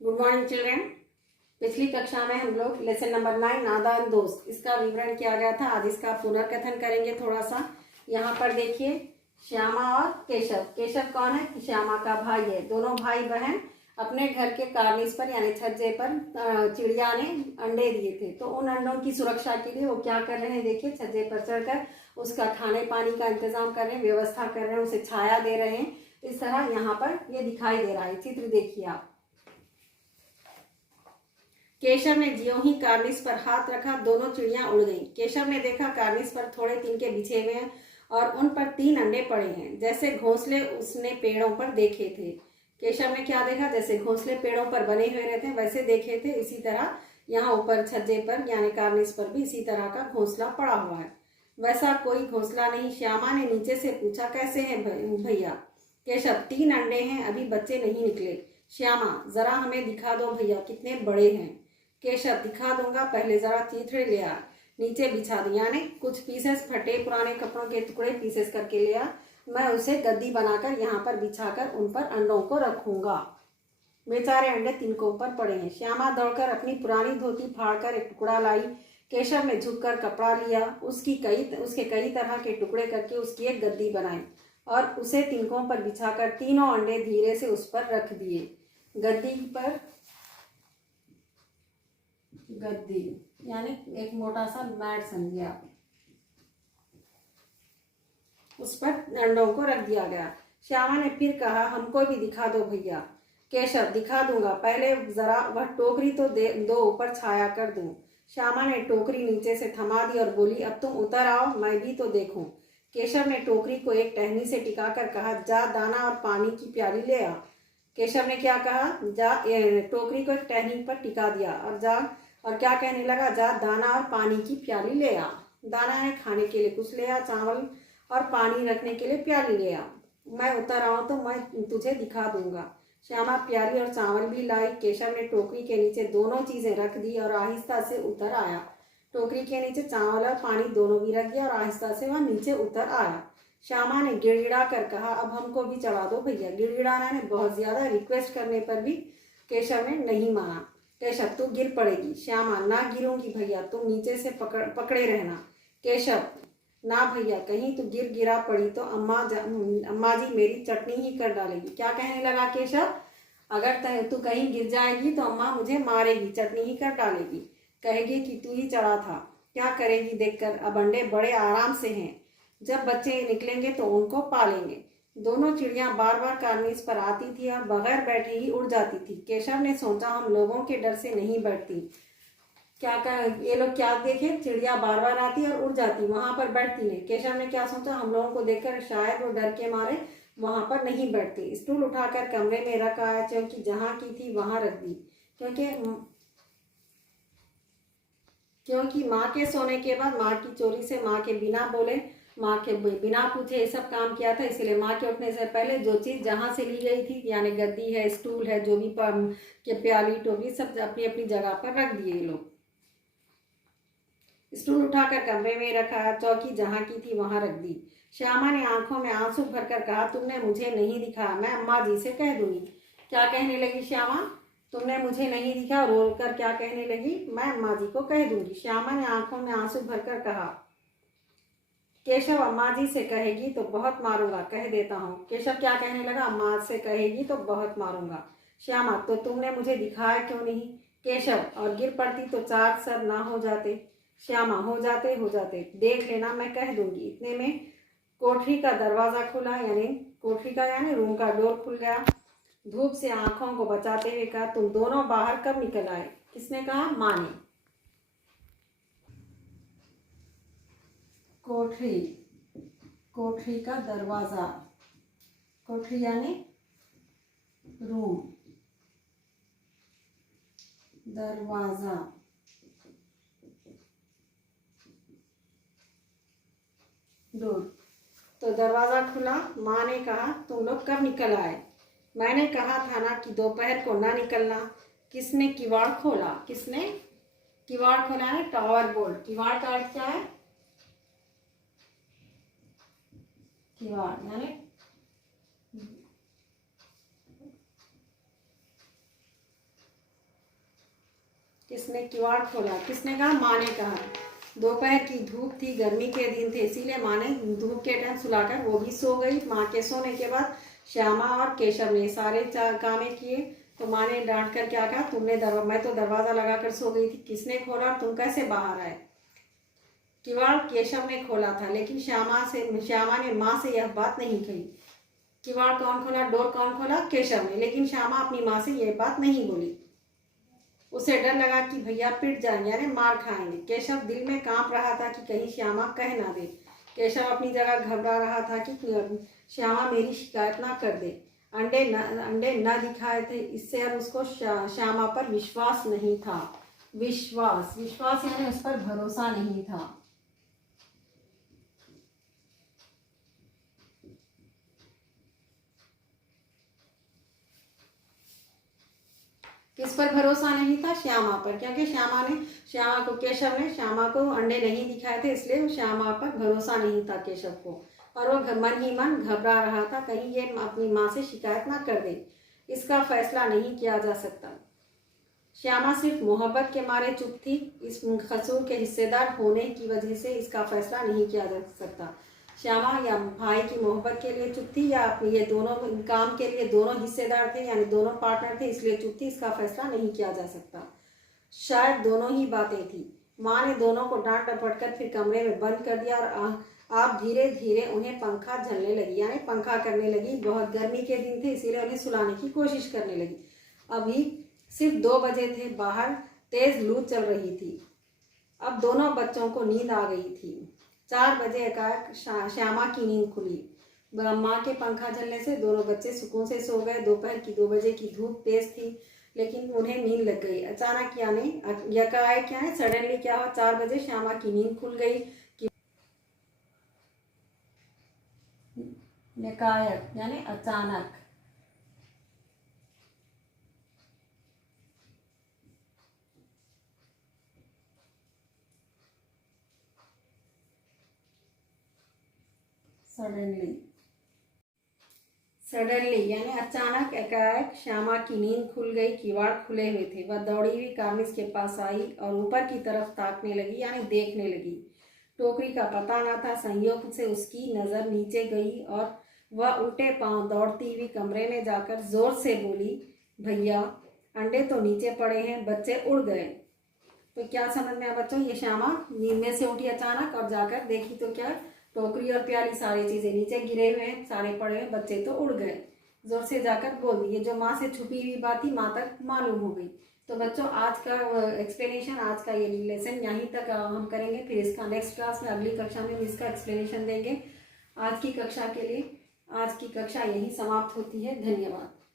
Good morning children. पिछली कक्षा में हम लोग लेसन नंबर 9 नादान दोस्त इसका विवरण किया गया था। आज इसका पुनर्कथन करेंगे थोड़ा सा। यहाँ पर देखिए, श्यामा और केशव। केशव कौन है? श्यामा का भाई है। दोनों भाई बहन अपने घर के कार्निस पर यानी छज्जे पर चिड़िया ने अंडे दिए थे, तो उन अंडों की सुरक्षा के लिए वो क्या कर रहे हैं? देखिए, छज्जे पर चढ़कर उसका खाने पानी का इंतजाम कर रहे हैं, व्यवस्था कर रहे हैं, उसे छाया दे रहे हैं। इस तरह यहाँ पर ये दिखाई दे रहा है। चित्र देखिए आप। केशव ने ज्यों ही कार्निस पर हाथ रखा, दोनों चिड़ियां उड़ गईं। केशव ने देखा कार्निस पर थोड़े तिनके बिछे हुए हैं और उन पर 3 अंडे पड़े हैं, जैसे घोंसले उसने पेड़ों पर देखे थे। केशव ने क्या देखा? जैसे घोंसले पेड़ों पर बने हुए रहते हैं वैसे देखे थे। इसी तरह यहाँ ऊपर छज्जे पर यानी कार्निस पर भी इसी तरह का घोंसला पड़ा हुआ है। वैसा कोई घोंसला नहीं। श्यामा ने नीचे से पूछा, कैसे हैं भैया? केशव, 3 अंडे हैं, अभी बच्चे नहीं निकले। श्यामा, जरा हमें दिखा दो भैया, कितने बड़े हैं। केशव, दिखा दूंगा, पहले जरा चीथड़े ले आ। नीचे बिछा दी, यानी कुछ पीसेस फटे पुराने कपड़ों के टुकड़े पीसेस करके ले आ। मैं उसे गद्दी बनाकर यहाँ पर बिछाकर उन पर अंडों को रखूंगा। बेचारे अंडे तिनकों पर पड़े हैं। श्यामा दौड़कर अपनी पुरानी धोती फाड़कर एक टुकड़ा लाई। केशव ने झुककर कपड़ा लिया, उसके कई तरह के टुकड़े करके उसकी एक गद्दी बनाई और उसे तिनकों पर बिछाकर तीनों अंडे धीरे से उस पर रख दिए। गद्दी यानी एक मोटा सा मैट समझिए आप, उस पर अंडों को रख दिया गया। श्यामा ने फिर कहा, हमको भी दिखा दो भैया। केशव, दिखा दूंगा, पहले जरा वह टोकरी तो दो ऊपर छाया कर दूं। श्यामा ने टोकरी नीचे से थमा दी और बोली, अब तुम उतर आओ, मैं भी तो देखूं। केशव ने टोकरी को एक टहनी से टिकाकर कहा, जा दाना और पानी की प्याली ले आ। केशव ने क्या कहा? जा, टोकरी को एक टहनी पर टिका दिया और क्या कहने लगा? जा दाना और पानी की प्याली ले आ। दाना ने खाने के लिए कुछ ले आ, चावल और पानी रखने के लिए प्याली ले आ। मैं उतर आऊं तो मैं तुझे दिखा दूंगा। श्यामा प्याली और चावल भी लाई। केशव ने टोकरी के नीचे दोनों चीजें रख दी और आहिस्ता से उतर आया। टोकरी के नीचे चावल और पानी दोनों भी रख दिया और आहिस्ता से वह नीचे उतर आया। श्यामा ने गिड़गिड़ा कर कहा, अब हमको भी चढ़ा दो भैया। गिड़गिड़ाना ने बहुत ज्यादा रिक्वेस्ट करने पर भी केशव ने नहीं माना। केशव, तू गिर पड़ेगी। श्यामा, ना गिरूंगी भैया, तुम नीचे से पकड़े रहना। केशव, ना भैया, कहीं तू गिरा पड़ी तो अम्मा जी मेरी चटनी ही कर डालेगी। क्या कहने लगा केशव? अगर तू कहीं गिर जाएगी तो अम्मा मुझे मारेगी, चटनी ही कर डालेगी, कहेगी कि तू ही चढ़ा था। क्या करेगी देखकर? अब अंडे बड़े आराम से हैं, जब बच्चे निकलेंगे तो उनको पालेंगे। दोनों चिड़िया बार बार कार्निस पर आती थी और बगैर बैठे ही उड़ जाती थी। केशव ने सोचा, हम लोगों के डर से नहीं बैठती। क्या कर ये लोग क्या देखे? चिड़िया बार बार आती और उड़ जाती, वहां पर बैठती नहीं। केशव ने क्या सोचा? हम लोगों को देखकर शायद वो डर के मारे वहां पर नहीं बैठती। स्टूल उठाकर कमरे में रख आया, क्योंकि जहाँ की थी वहां रख दी। क्योंकि माँ के सोने के बाद माँ की चोरी से माँ के बिना बोले, माँ के बिना पूछे ये सब काम किया था, इसलिए माँ के उठने से पहले जो चीज़ जहाँ से ली गई थी, यानी गद्दी है, स्टूल है, जो भी के प्याली टोकरी, सब अपनी अपनी जगह पर रख दिए लोग। स्टूल उठाकर कमरे में रखा, चौकी जहाँ की थी वहां रख दी। श्यामा ने आंखों में आंसू भरकर कहा, तुमने मुझे नहीं दिखा, मैं अम्मा जी से कह दूंगी। क्या कहने लगी श्यामा? तुमने मुझे नहीं दिखा, रोलकर क्या कहने लगी? मैं अम्मा जी को कह दूंगी। श्यामा ने आंखों में आंसू भरकर कहा, केशव अम्मा जी से कहेगी तो बहुत मारूंगा, कह देता हूँ। केशव क्या कहने लगा? अम्मा से कहेगी तो बहुत मारूंगा। श्यामा, तो तुमने मुझे दिखाया क्यों नहीं? केशव, और गिर पड़ती तो 4 सर ना हो जाते। श्यामा, हो जाते, देख लेना, मैं कह दूंगी। इतने में कोठरी का दरवाजा खुला, यानी रूम का डोर खुल गया। धूप से आंखों को बचाते हुए कहा, तुम दोनों बाहर कब निकल आए? किसने कहा? माँ ने। कोठरी का दरवाजा, कोठरी यानी रूम, दरवाजा, डोर। तो दरवाजा खुला। माँ ने कहा, तुम लोग कब निकल आए? मैंने कहा था ना कि दोपहर को ना निकलना। किसने किवाड़ खोला? किवाड़ खोला है? Tower bolt. किवाड़ का अर्थ क्या है? किवाड़ उसने किवाड़ खोला। किसने कहा? माँ ने कहा। दोपहर की धूप थी, गर्मी के दिन थे, इसीलिए माँ ने धूप के टाइम सुलाकर वो भी सो गई। माँ के सोने के बाद श्यामा और केशव ने सारे कामें किए। तो माँ ने डांट कर क्या कहा? मैं तो दरवाज़ा लगा कर सो गई थी, किसने खोला और तुम कैसे बाहर आए? किवाड़ केशव ने खोला था, लेकिन श्यामा ने माँ से यह बात नहीं कही। किवाड़ कौन खोला? डोर कौन खोला? केशव ने। लेकिन श्यामा अपनी माँ से यह बात नहीं बोली। उसे डर लगा कि भैया पिट जाएंगे, यानी मार खाएंगे। केशव दिल में कांप रहा था कि कहीं श्यामा कह ना दे। केशव अपनी जगह घबरा रहा था कि श्यामा मेरी शिकायत ना कर दे। अंडे न दिखाए थे, इससे अब उसको श्यामा पर विश्वास नहीं था। विश्वास यानी उस पर भरोसा नहीं था। किस पर भरोसा नहीं था? श्यामा पर, क्योंकि केशव ने श्यामा को अंडे नहीं दिखाए थे, इसलिए श्यामा पर भरोसा नहीं था केशव को। और वो मन ही मन घबरा रहा था कहीं ये अपनी माँ से शिकायत ना कर दे। इसका फैसला नहीं किया जा सकता। श्यामा सिर्फ मोहब्बत के मारे चुप थी। इस कसूर के हिस्सेदार होने की वजह से इसका फैसला नहीं किया जा सकता। श्यामा या भाई की मोहब्बत के लिए चुप थी, या ये दोनों काम के लिए दोनों हिस्सेदार थे, यानी दोनों पार्टनर थे, इसलिए चुप थी। इसका फैसला नहीं किया जा सकता। शायद दोनों ही बातें थी। माँ ने दोनों को डांट डपट कर फिर कमरे में बंद कर दिया और आप धीरे धीरे उन्हें पंखा झलने लगी, यानी पंखा करने लगी। बहुत गर्मी के दिन थे, इसीलिए उन्हें सुलाने की कोशिश करने लगी। अभी सिर्फ 2 बजे थे, बाहर तेज लू चल रही थी। अब दोनों बच्चों को नींद आ गई थी। 4 बजे एकाएक श्यामा की नींद खुली। माँ के पंखा चलने से दोनों बच्चे सुकून से सो गए। दोपहर की 2 बजे की धूप तेज थी, लेकिन उन्हें नींद लग गई। अचानक एकाएक सडनली क्या हुआ? 4 बजे श्यामा की नींद खुल गई। एकाएक यानी अचानक। सडनली यानी अचानक एकाएक श्यामा की नींद खुल गई। किवाड़ खुले हुए थे। वह दौड़ी हुई कार्निस के पास आई और ऊपर की तरफ ताकने लगी, यानी देखने लगी। टोकरी का पता न था। संयोग से उसकी नज़र नीचे गई और वह उल्टे पांव दौड़ती हुई कमरे में जाकर जोर से बोली, भैया अंडे तो नीचे पड़े हैं, बच्चे उड़ गए। तो क्या समझ में आया बच्चों? ये श्यामा नींद में से उठी अचानक और जाकर देखी तो क्या? टोकरी और प्याली सारी चीजें नीचे गिरे हुए हैं, सारे पड़े हुए, बच्चे तो उड़ गए। जोर से जाकर बोल दी। ये जो माँ से छुपी हुई बात थी, माँ तक मालूम हो गई। तो बच्चों आज का एक्सप्लेनेशन, आज का ये लेसन यहीं तक हम करेंगे। फिर इसका नेक्स्ट क्लास में, अगली कक्षा में हम इसका एक्सप्लेनेशन देंगे। आज की कक्षा यहीं समाप्त होती है। धन्यवाद।